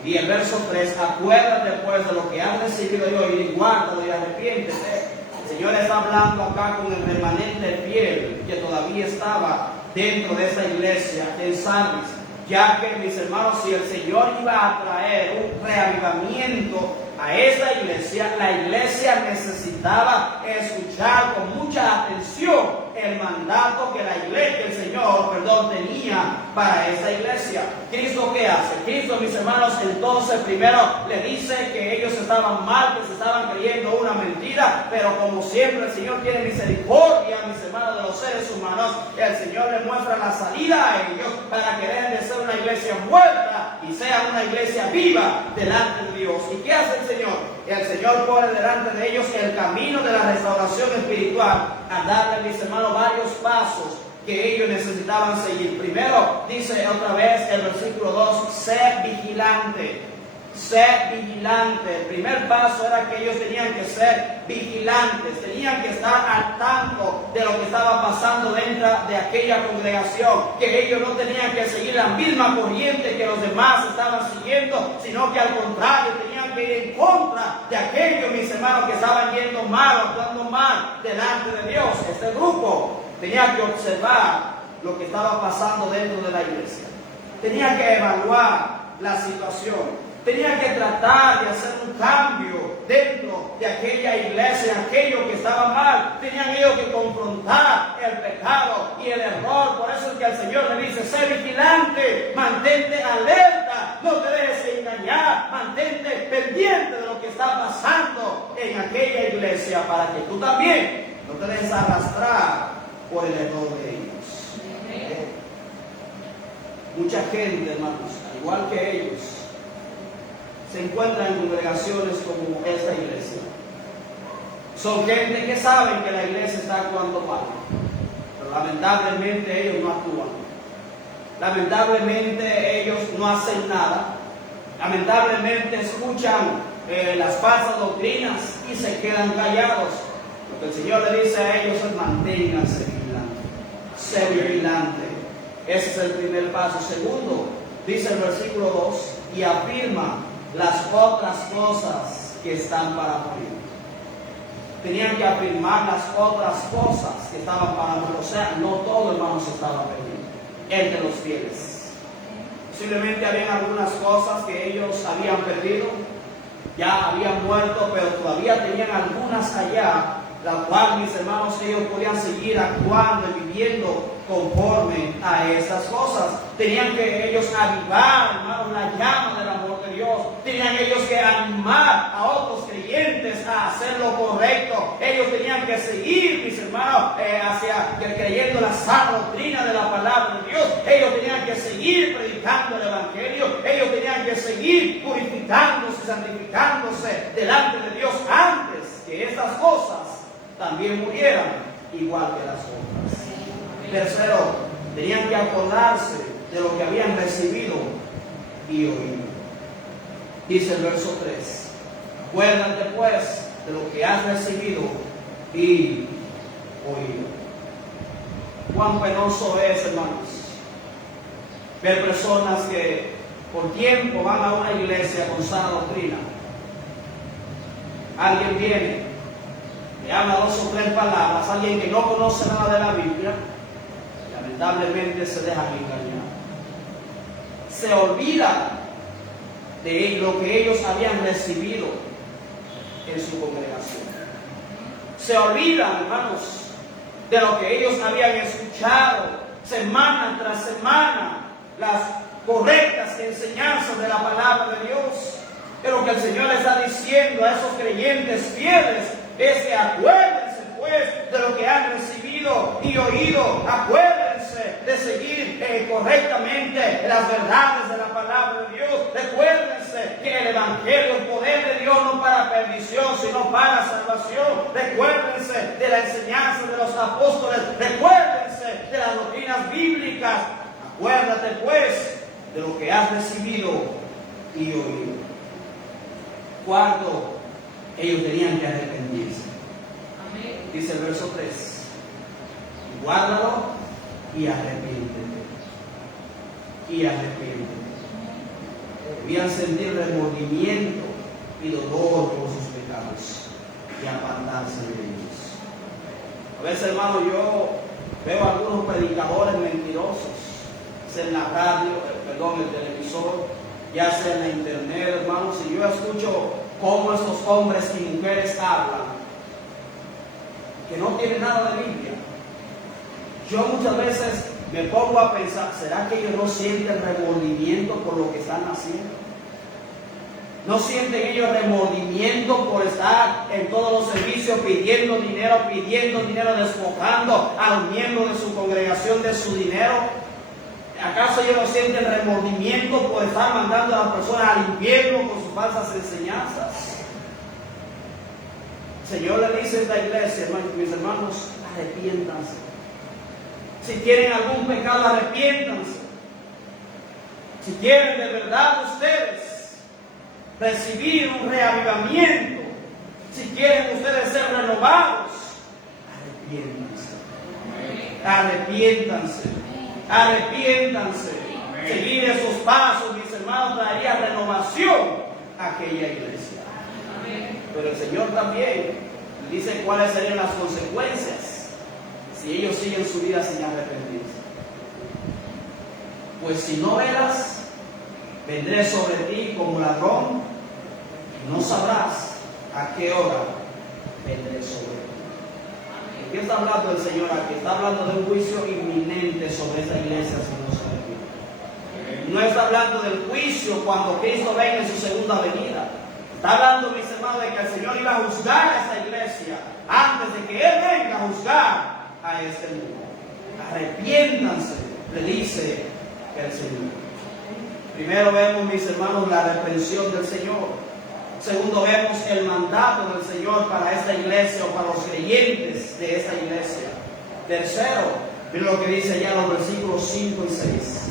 y el verso 3, acuérdate pues de lo que has recibido hoy y guárdalo y arrepiéntete. El Señor está hablando acá con el remanente fiel que todavía estaba dentro de esa iglesia en Sardis, ya que, mis hermanos, si el Señor iba a traer un reavivamiento a esa iglesia, la iglesia necesitaba escuchar con mucha atención el mandato que la iglesia, el Señor, tenía para esa iglesia. ¿Cristo qué hace? Cristo, mis hermanos, entonces primero le dice que ellos estaban mal, que se estaban creyendo una mentira, pero como siempre el Señor tiene misericordia, mis hermanos, de los seres humanos, el Señor le muestra la salida a ellos para que dejen de ser una iglesia muerta y sean una iglesia viva delante de Dios. ¿Y qué hace el Señor? El Señor pone delante de ellos el camino de la restauración espiritual, a darle, mis hermanos, varios pasos que ellos necesitaban seguir. Primero, dice otra vez el versículo 2, sé vigilante. Sé vigilante. El primer paso era que ellos tenían que ser vigilantes, tenían que estar al tanto de lo que estaba pasando dentro de aquella congregación, que ellos no tenían que seguir la misma corriente que los demás estaban siguiendo, sino que al contrario tenían que ir en contra de aquellos, mis hermanos, que estaban yendo mal, actuando mal delante de Dios. Este grupo tenía que observar lo que estaba pasando dentro de la iglesia, tenía que evaluar la situación, tenía que tratar de hacer un cambio dentro de aquella iglesia, aquello que estaba mal. Tenían ellos que confrontar el pecado y el error. Por eso es que el Señor le dice, sé vigilante, mantente alerta, no te dejes engañar, mantente pendiente de lo que está pasando en aquella iglesia, para que tú también no te dejes arrastrar por el error de ellos. Mucha gente, hermanos, al igual que ellos, se encuentran en congregaciones como esta iglesia. Son gente que saben que la iglesia está actuando mal, pero lamentablemente ellos no actúan. Lamentablemente ellos no hacen nada. Lamentablemente escuchan las falsas doctrinas y se quedan callados. Lo que el Señor le dice a ellos es manténganse vigilantes. Sé vigilante. Ese es el primer paso. Segundo, dice el versículo 2, y afirma las otras cosas que están para morir. Tenían que afirmar las otras cosas que estaban para morir. O sea, no todo, hermanos, estaba perdido entre los fieles. Posiblemente habían algunas cosas que ellos habían perdido, ya habían muerto, pero todavía tenían algunas allá, la cual, mis hermanos, ellos podían seguir actuando y viviendo conforme a esas cosas. Tenían que ellos avivar, hermanos, la llama del amor de Dios. Tenían ellos que animar a otros creyentes a hacer lo correcto. Ellos tenían que seguir, mis hermanos, creyendo la sana doctrina de la palabra de Dios. Ellos tenían que seguir predicando el evangelio. Ellos tenían que seguir purificándose, santificándose delante de Dios antes que estas cosas también murieran igual que las otras. Tercero, tenían que acordarse de lo que habían recibido y oído. Dice el verso 3, acuérdate pues de lo que has recibido y oído. Cuán penoso es, hermanos, ver personas que por tiempo van a una iglesia con sana doctrina. Alguien viene, le habla 2 o 3 palabras, alguien que no conoce nada de la Biblia, lamentablemente se dejan engañar. Se olvidan de lo que ellos habían recibido en su congregación. Se olvidan, hermanos, de lo que ellos habían escuchado. semana tras semana las correctas enseñanzas de la palabra de Dios. Pero lo que el Señor le está diciendo a esos creyentes fieles es que acuérdense pues de lo que han recibido y oído. Acuérdense de seguir correctamente las verdades de la palabra de Dios. Recuérdense que el Evangelio, el poder de Dios, no para perdición, sino para salvación. Recuérdense de la enseñanza de los apóstoles. Recuérdense de las doctrinas bíblicas. Acuérdate pues de lo que has recibido y oído. Cuarto, ellos tenían que arrepentirse. Amén. Dice el verso 3: guárdalo y arrepiéntete. Y arrepiéntete. Debían sentir remordimiento y dolor por sus pecados y apartarse de ellos. A veces, hermano, yo veo a algunos predicadores mentirosos, sea en la radio, el televisor, ya sea en la internet, hermanos, y yo escucho cómo estos hombres y mujeres hablan, que no tienen nada de Biblia. Yo muchas veces me pongo a pensar, ¿será que ellos no sienten remordimiento por lo que están haciendo? ¿No sienten ellos remordimiento por estar en todos los servicios pidiendo dinero, despojando a los miembros de su congregación de su dinero? ¿Acaso ellos no sienten remordimiento por estar mandando a las personas al infierno con sus falsas enseñanzas? El Señor le dice a esta iglesia, mis hermanos, arrepiéntanse. Si tienen algún pecado, arrepiéntanse. Si quieren de verdad ustedes recibir un reavivamiento, si quieren ustedes ser renovados, arrepiéntanse. Arrepiéntanse. Arrepiéntanse. Seguir esos pasos, mis hermanos, traería renovación a aquella iglesia. Pero el Señor también dice cuáles serían las consecuencias si ellos siguen su vida sin arrepentirse. Pues si no velas, vendré sobre ti como ladrón y no sabrás a qué hora vendré sobre ti. ¿De qué está hablando el Señor aquí? Está hablando de un juicio inminente sobre esta iglesia si no se arrepiente. No está hablando del juicio cuando Cristo venga en su segunda venida. Está hablando, mis hermanos, de que el Señor iba a juzgar a esta iglesia antes de que Él venga a juzgar a este mundo. Arrepiéntanse, le dice el Señor. Primero vemos, mis hermanos, la reprensión del Señor. Segundo, vemos el mandato del Señor para esta iglesia o para los creyentes de esta iglesia. Tercero, miren lo que dice ya los versículos 5 y 6.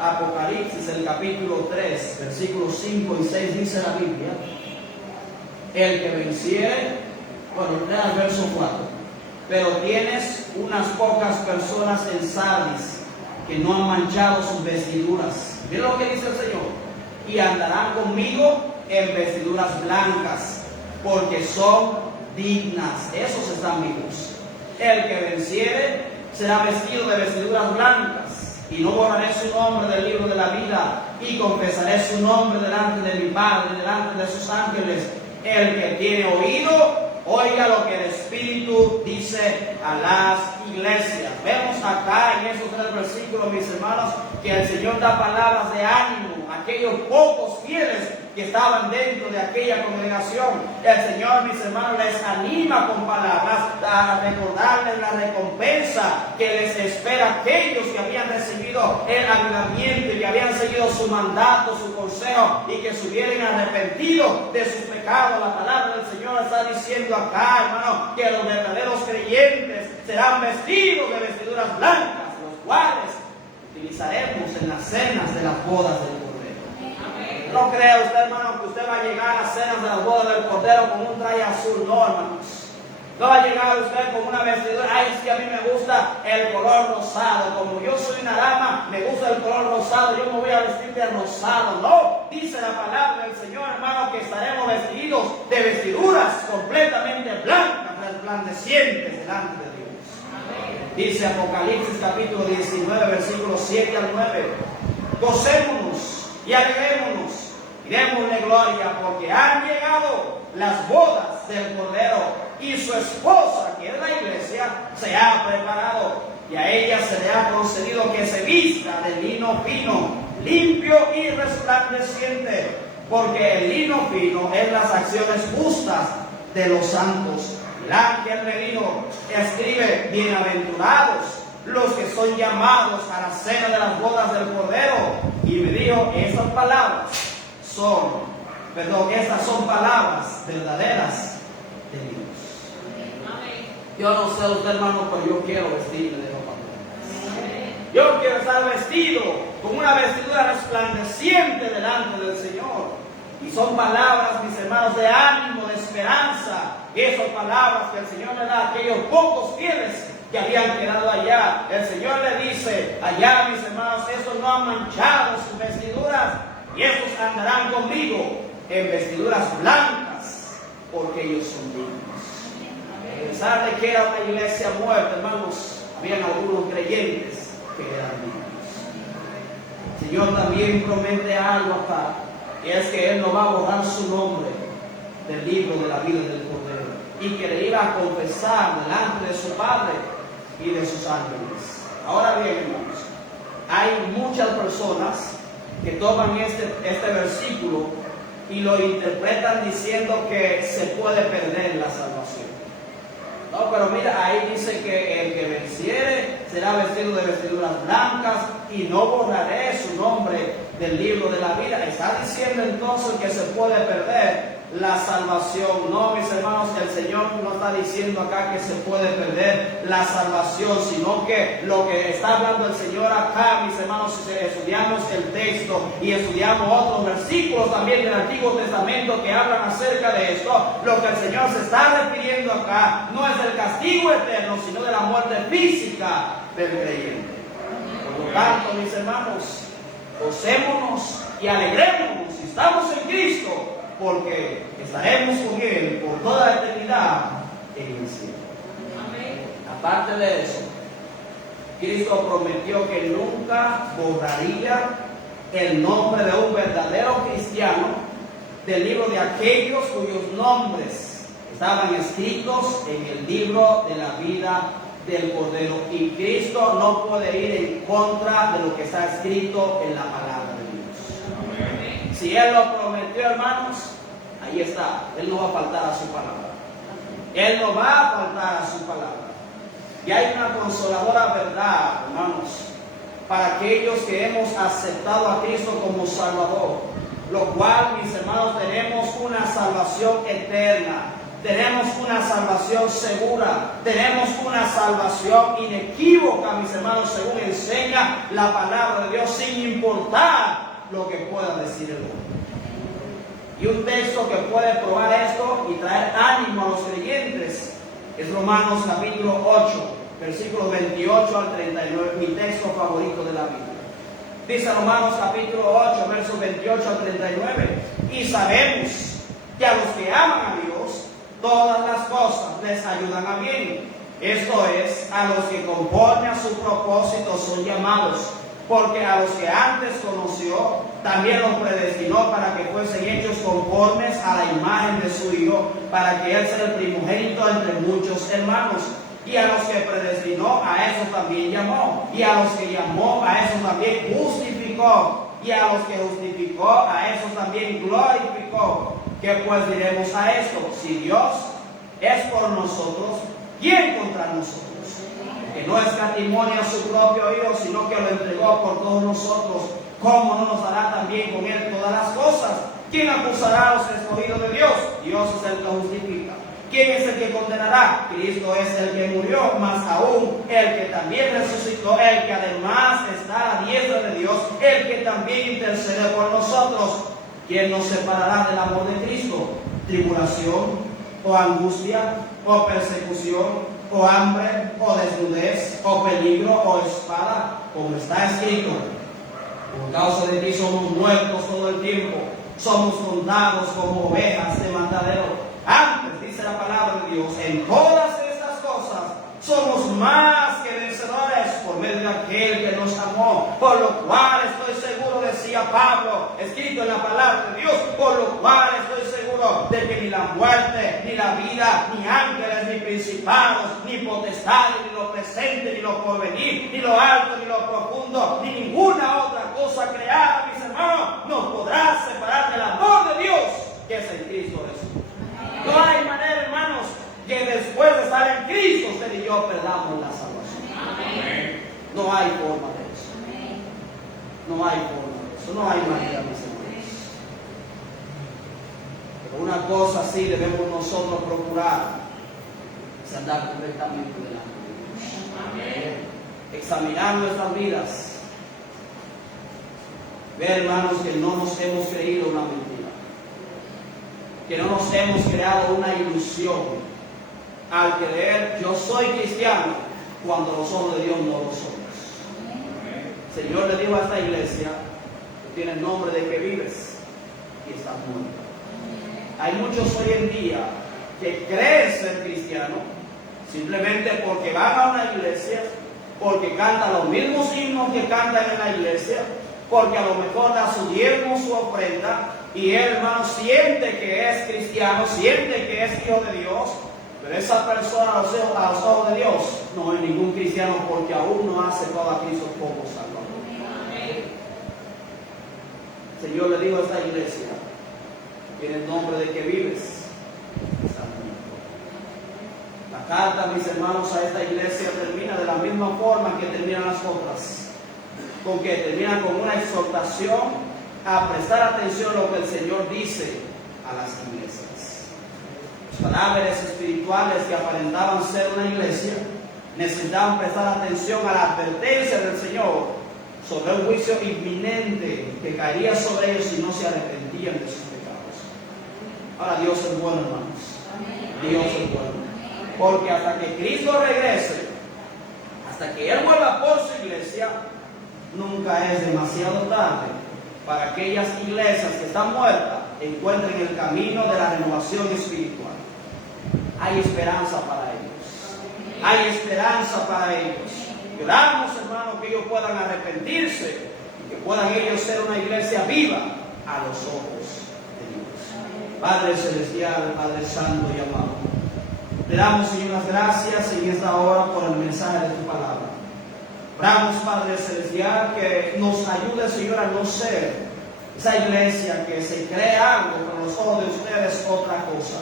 Apocalipsis, el capítulo 3, versículos 5 y 6, dice la Biblia: el que venciere, bueno, lea el verso 4. Pero tienes unas pocas personas en Sardis que no han manchado sus vestiduras. Miren lo que dice el Señor: y andarán conmigo en vestiduras blancas, porque son dignas. Esos están vivos. El que venciere será vestido de vestiduras blancas, y no borraré su nombre del libro de la vida, y confesaré su nombre delante de mi Padre, delante de sus ángeles. El que tiene oído, oiga lo que el Espíritu dice a las iglesias. Vemos acá en esos 3 versículos, mis hermanos, que el Señor da palabras de ánimo a aquellos pocos fieles que estaban dentro de aquella congregación. El Señor, mis hermanos, les anima con palabras a recordarles la recompensa que les espera a aquellos que habían recibido el avivamiento y que habían seguido su mandato, su consejo, y que se hubieran arrepentido de sus pecados. La palabra del Señor está diciendo acá, hermano, que los verdaderos creyentes serán vestidos de vestiduras blancas, los cuales utilizaremos en las cenas de las bodas del Cordero. No crea usted, hermano, que usted va a llegar a las cenas de las bodas del Cordero con un traje azul. No, hermanos. No va a llegar usted con una vestidura: ay, sí, a mí me gusta el color rosado. Como yo soy una dama, me gusta el color rosado, yo me voy a vestir de rosado. No, dice la palabra del Señor, hermano, que estaremos vestidos de vestiduras completamente blancas, resplandecientes delante de Dios. Dice Apocalipsis capítulo 19, versículos 7 al 9: gocémonos y alegrémonos y démosle gloria, porque han llegado las bodas del Cordero, y su esposa, que es la iglesia, se ha preparado. y a ella se le ha concedido que se vista de lino fino, limpio y resplandeciente, porque el lino fino es las acciones justas de los santos. El ángel me dijo, escribe, bienaventurados los que son llamados a la cena de las bodas del Cordero. Y me dijo, estas son palabras verdaderas de Dios. Yo no sé usted, hermano, pero yo quiero vestirme de ropa blanca. Yo quiero estar vestido con una vestidura resplandeciente delante del Señor. Y son palabras, mis hermanos, de ánimo, de esperanza. Y son palabras que el Señor le da a aquellos pocos fieles que habían quedado allá. El Señor le dice allá, mis hermanos, esos no han manchado sus vestiduras, y esos andarán conmigo en vestiduras blancas, porque ellos son dignos. A pesar de que era una iglesia muerta, hermanos, habían algunos creyentes que eran dignos. El Señor también promete algo acá, y es que Él no va a borrar su nombre del libro de la vida del Cordero, y que le iba a confesar delante de su Padre y de sus ángeles. Ahora bien, hermanos, hay muchas personas que toman este versículo y lo interpretan diciendo que se puede perder la salvación. No, pero mira, ahí dice que el que venciere será vestido de vestiduras blancas y no borraré su nombre del libro de la vida. Está diciendo entonces que se puede perder la salvación. No, mis hermanos, el Señor no está diciendo acá que se puede perder la salvación, sino que lo que está hablando el Señor acá, mis hermanos, si estudiamos el texto y estudiamos otros versículos también del Antiguo Testamento que hablan acerca de esto, lo que el Señor se está refiriendo acá no es del castigo eterno, sino de la muerte física del creyente. Por lo tanto, mis hermanos, gocémonos y alegrémonos si estamos en Cristo, porque estaremos con Él por toda la eternidad en el cielo. Amén. Aparte de eso, Cristo prometió que nunca borraría el nombre de un verdadero cristiano del libro de aquellos cuyos nombres estaban escritos en el libro de la vida del Cordero. Y Cristo no puede ir en contra de lo que está escrito en la palabra de Dios. Amén. Si Él lo prometió, hermanos, ahí está. Él no va a faltar a su palabra. Él no va a faltar a su palabra. Y hay una consoladora verdad, hermanos, para aquellos que hemos aceptado a Cristo como Salvador, lo cual, mis hermanos, tenemos una salvación eterna, tenemos una salvación segura, tenemos una salvación inequívoca, mis hermanos, según enseña la palabra de Dios, sin importar lo que pueda decir el hombre. Y un texto que puede probar esto y traer ánimo a los creyentes es Romanos capítulo 8, versículos 28 al 39, mi texto favorito de la Biblia. Dice Romanos capítulo 8, versos 28 al 39, y sabemos que a los que aman a Dios, todas las cosas les ayudan a bien. Esto es, a los que conforme a su propósito son llamados. Porque a los que antes conoció, también los predestinó para que fuesen hechos conformes a la imagen de su Hijo, para que Él sea el primogénito entre muchos hermanos. Y a los que predestinó, a esos también llamó. Y a los que llamó, a esos también justificó. Y a los que justificó, a esos también glorificó. ¿Qué pues diremos a esto? Si Dios es por nosotros, ¿quién contra nosotros? Que no escatimonia a su propio Hijo, sino que lo entregó por todos nosotros, ¿cómo no nos dará también con Él todas las cosas? ¿Quién acusará a los escogidos de Dios? Dios es el que justifica. ¿Quién es el que condenará? Cristo es el que murió, más aún el que también resucitó, el que además está a la diestra de Dios, el que también intercede por nosotros. ¿Quién nos separará del amor de Cristo? ¿Tribulación, o angustia, o persecución, o hambre, o desnudez, o peligro, o espada? Como está escrito, por causa de ti somos muertos todo el tiempo, somos contados como ovejas de matadero. Antes, dice la palabra de Dios, en todas estas cosas somos más que vencedores por medio de aquel que nos amó, por lo cual estoy seguro, decía Pablo, escrito en la palabra de Dios, por lo cual estoy seguro de que ni la muerte, ni la vida, ni ángeles, ni principados, ni potestades, ni lo presente, presente, ni lo porvenir, ni lo alto, ni lo profundo, ni ninguna otra cosa creada, mis hermanos, nos podrá separar del amor de Dios que es en Cristo Jesús. No hay manera, hermanos, que después de estar en Cristo usted y yo perdamos la salvación. No hay forma de eso. No hay forma de eso. No hay manera, mis hermanos. Pero una cosa sí debemos nosotros procurar: es andar correctamente delante de Dios. Examinar nuestras vidas. Ver, hermanos, que no nos hemos creído una mentira, que no nos hemos creado una ilusión al creer yo soy cristiano cuando los ojos de Dios no lo somos. El Señor le dijo a esta iglesia: tú tienes nombre de que vives y estás muerto. Hay muchos hoy en día que creen ser cristianos simplemente porque van a una iglesia, porque cantan los mismos himnos que cantan en la iglesia, porque a lo mejor da su diezmo, su ofrenda, y él, hermano, siente que es cristiano, siente que es hijo de Dios, pero esa persona a los ojos de Dios no es ningún cristiano, porque aún no ha aceptado a Cristo como Salvador. El Señor le dijo a esta iglesia: tiene el nombre de que vives. La carta, mis hermanos, a esta iglesia termina de la misma forma que terminan las otras, con que termina con una exhortación a prestar atención a lo que el Señor dice a las iglesias. Los cadáveres espirituales que aparentaban ser una iglesia necesitaban prestar atención a la advertencia del Señor sobre un juicio inminente que caería sobre ellos si no se arrepentían de sus pecados. Ahora, Dios es bueno, hermanos. Dios es bueno. Porque hasta que Cristo regrese, hasta que Él vuelva por su iglesia, nunca es demasiado tarde para aquellas iglesias que están muertas encuentren el camino de la renovación espiritual. Hay esperanza para ellos. Hay esperanza para ellos. Oramos, hermanos, que ellos puedan arrepentirse y que puedan ellos ser una iglesia viva a los ojos de Dios. Padre Celestial, Padre Santo y amado, te damos, Señor, las gracias en esta hora por el mensaje de tu palabra. Oramos, Padre Celestial, que nos ayude, Señor, a no ser esa iglesia que se cree algo, pero los ojos de ustedes otra cosa.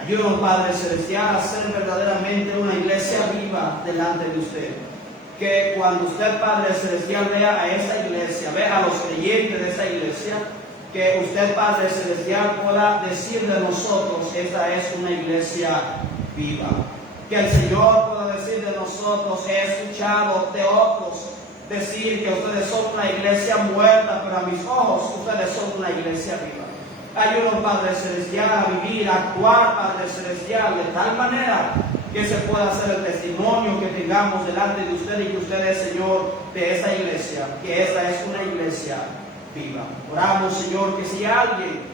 Ayúdanos, Padre Celestial, a ser verdaderamente una iglesia viva delante de usted. Que cuando usted, Padre Celestial, vea a esa iglesia, vea a los creyentes de esa iglesia, que usted, Padre Celestial, pueda decir de nosotros: esta es una iglesia viva. Que el Señor pueda decir de nosotros: he escuchado de otros decir que ustedes son una iglesia muerta, pero a mis ojos ustedes son una iglesia viva. Ayúdanos, Padre Celestial, a vivir, a actuar, Padre Celestial, de tal manera que se pueda hacer el testimonio que tengamos delante de usted, y que usted es, Señor, de esa iglesia, que esta es una iglesia viva. Oramos, Señor, que si alguien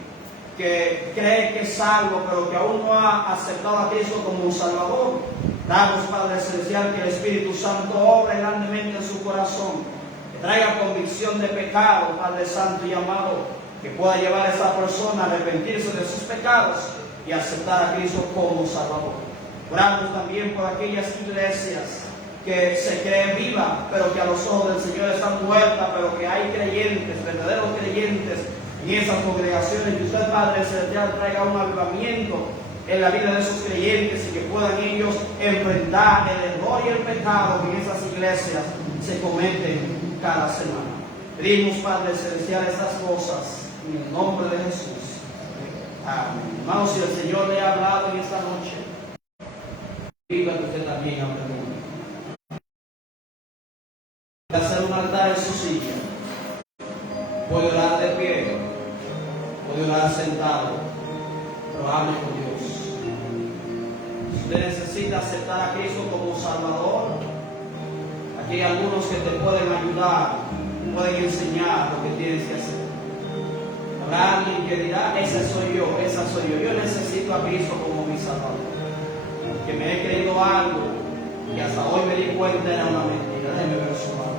que cree que es salvo, pero que aún no ha aceptado a Cristo como un Salvador, oramos, Padre Celestial, que el Espíritu Santo obre grandemente en su corazón, que traiga convicción de pecado, Padre Santo y amado, que pueda llevar a esa persona a arrepentirse de sus pecados y aceptar a Cristo como Salvador. Oramos también por aquellas iglesias que se creen vivas, pero que a los ojos del Señor están muertas, pero que hay creyentes, verdaderos creyentes en esas congregaciones. Que usted, Padre Celestial, traiga un avivamiento en la vida de esos creyentes, y que puedan ellos enfrentar el error y el pecado que en esas iglesias se cometen cada semana. Pedimos, Padre Celestial, estas cosas en el nombre de Jesús. Amén. Hermanos, si el Señor le ha hablado en esta noche, diga que usted también hable conmigo. Puede hacer un altar en su silla, puede orar de pie, puede orar sentado, pero hable con Dios. Si usted necesita aceptar a Cristo como Salvador, aquí hay algunos que te pueden ayudar, pueden enseñar lo que tienes que hacer. Habrá alguien que dirá: ese soy yo, esa soy yo. Yo necesito a Cristo como mi Salvador. Que me he creído algo y hasta hoy me di cuenta era una mentira. Déjeme ver su mano.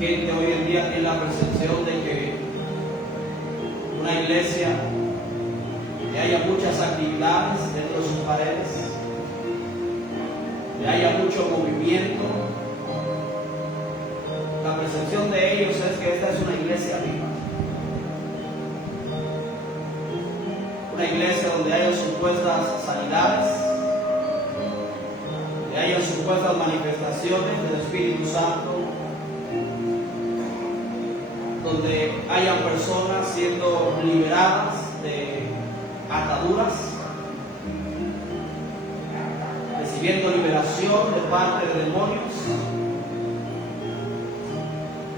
gente hoy en día tiene la percepción de que una iglesia que haya muchas actividades dentro de sus paredes, que haya mucho movimiento. La percepción de ellos es que esta es una iglesia viva, una iglesia donde haya supuestas sanidades, donde haya supuestas manifestaciones del Espíritu Santo, donde hayan personas siendo liberadas de ataduras, recibiendo liberación de parte de demonios.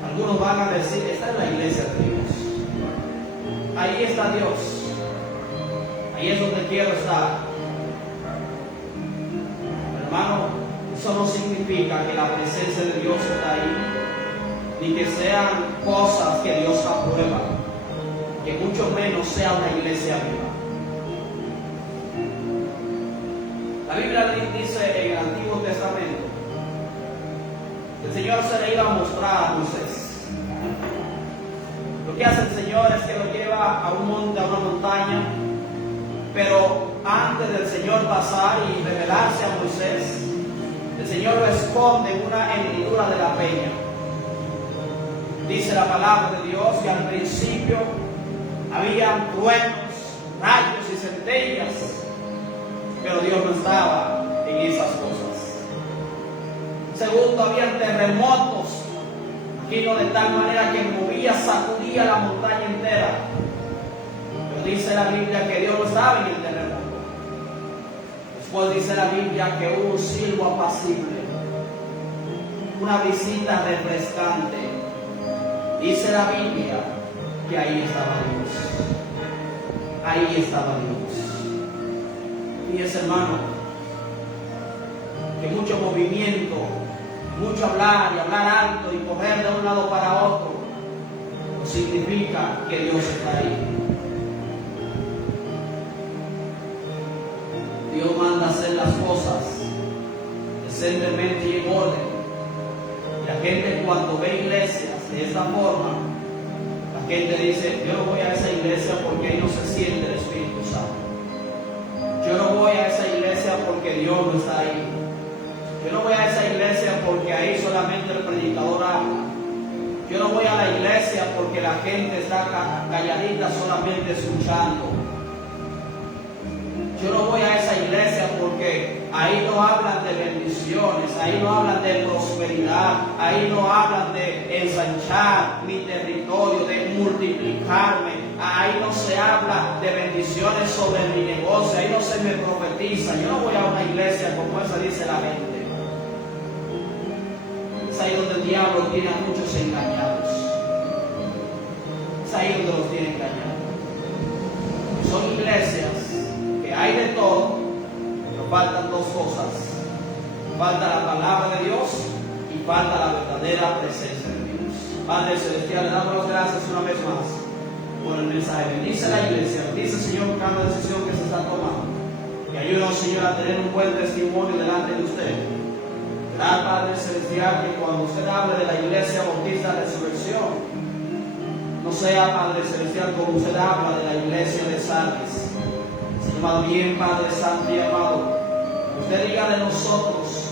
Algunos van a decir, esta es la iglesia de Dios, ahí está Dios, ahí es donde quiero estar. Hermano, eso no significa que la presencia de Dios está ahí, ni que sean cosas que Dios aprueba, que mucho menos sea una iglesia viva. La Biblia dice en el Antiguo Testamento, el Señor se le iba a mostrar a Moisés. Lo que hace el Señor es que lo lleva a un monte, a una montaña, pero antes del Señor pasar y revelarse a Moisés, el Señor lo esconde en una hendidura de la peña. Dice la palabra de Dios que al principio había truenos, rayos y centellas, pero Dios no estaba en esas cosas. Segundo, había terremotos, vino de tal manera que movía, sacudía la montaña entera. Pero dice la Biblia que Dios no estaba en el terremoto. Después dice la Biblia que hubo un silbo apacible, una visita refrescante. Dice la Biblia que ahí estaba Dios. Ahí estaba Dios. Y es, hermano, que mucho movimiento, mucho hablar y hablar alto y correr de un lado para otro no significa que Dios está ahí. Dios manda hacer las cosas decentemente y en orden. Y la gente, cuando ve iglesias de esta forma, la gente dice, yo no voy a esa iglesia porque ahí no se siente el Espíritu Santo. Yo no voy a esa iglesia porque Dios no está ahí. Yo no voy a esa iglesia porque ahí solamente el predicador habla. Yo no voy a la iglesia porque la gente está calladita solamente escuchando. Yo no voy a esa iglesia porque ahí no hablan de bendiciones, ahí no hablan de prosperidad, ahí no hablan de ensanchar mi territorio, de multiplicarme, ahí no se habla de bendiciones sobre mi negocio, ahí no se me profetiza. Yo no voy a una iglesia como esa, dice la gente. Es ahí donde el diablo tiene a muchos engañados. Es ahí donde los tiene engañados. Son iglesias que hay de todo, pero faltan dos cosas. Falta la palabra de Dios y falta la verdadera presencia de Dios. Padre Celestial, le damos las gracias una vez más por el mensaje. Bendice la iglesia, bendice, Señor, cada decisión que se está tomando. Y ayúdanos, Señor, a tener un buen testimonio delante de usted. Padre Celestial, que cuando usted hable de la iglesia bautista de resurrección, no sea, Padre Celestial, como usted habla de la iglesia de Sardis, sino más bien, Padre Santo y amado, usted diga de nosotros,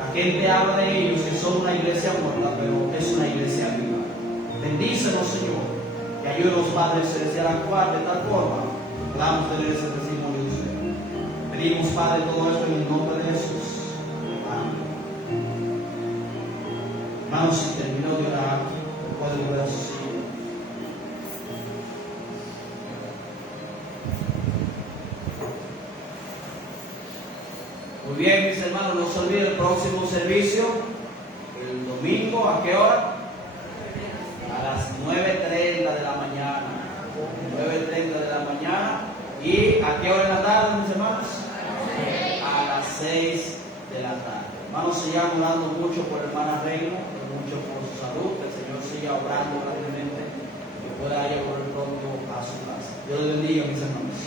la gente habla de ellos que son una iglesia muerta, pero es una iglesia viva. Bendícenos, Señor, y ayúdanos, Padre Celestial, a actuar de tal forma que podamos tener ese testimonio de usted. Pedimos, Padre, todo esto en el nombre de Jesús. Hermanos, si terminó de orar, puede volver a su sitio. Muy bien, mis hermanos, no se olviden el próximo servicio, el domingo, ¿a qué hora? A las 9:30 de la mañana. 9:30 de la mañana. ¿Y a qué hora en la tarde, mis hermanos? A las 6 de la tarde. Hermanos, sigan orando mucho por hermana Reina, mucho por su salud, que el Señor siga obrando grandemente, que pueda ir por el pronto a su casa. Dios les bendiga, mis hermanos.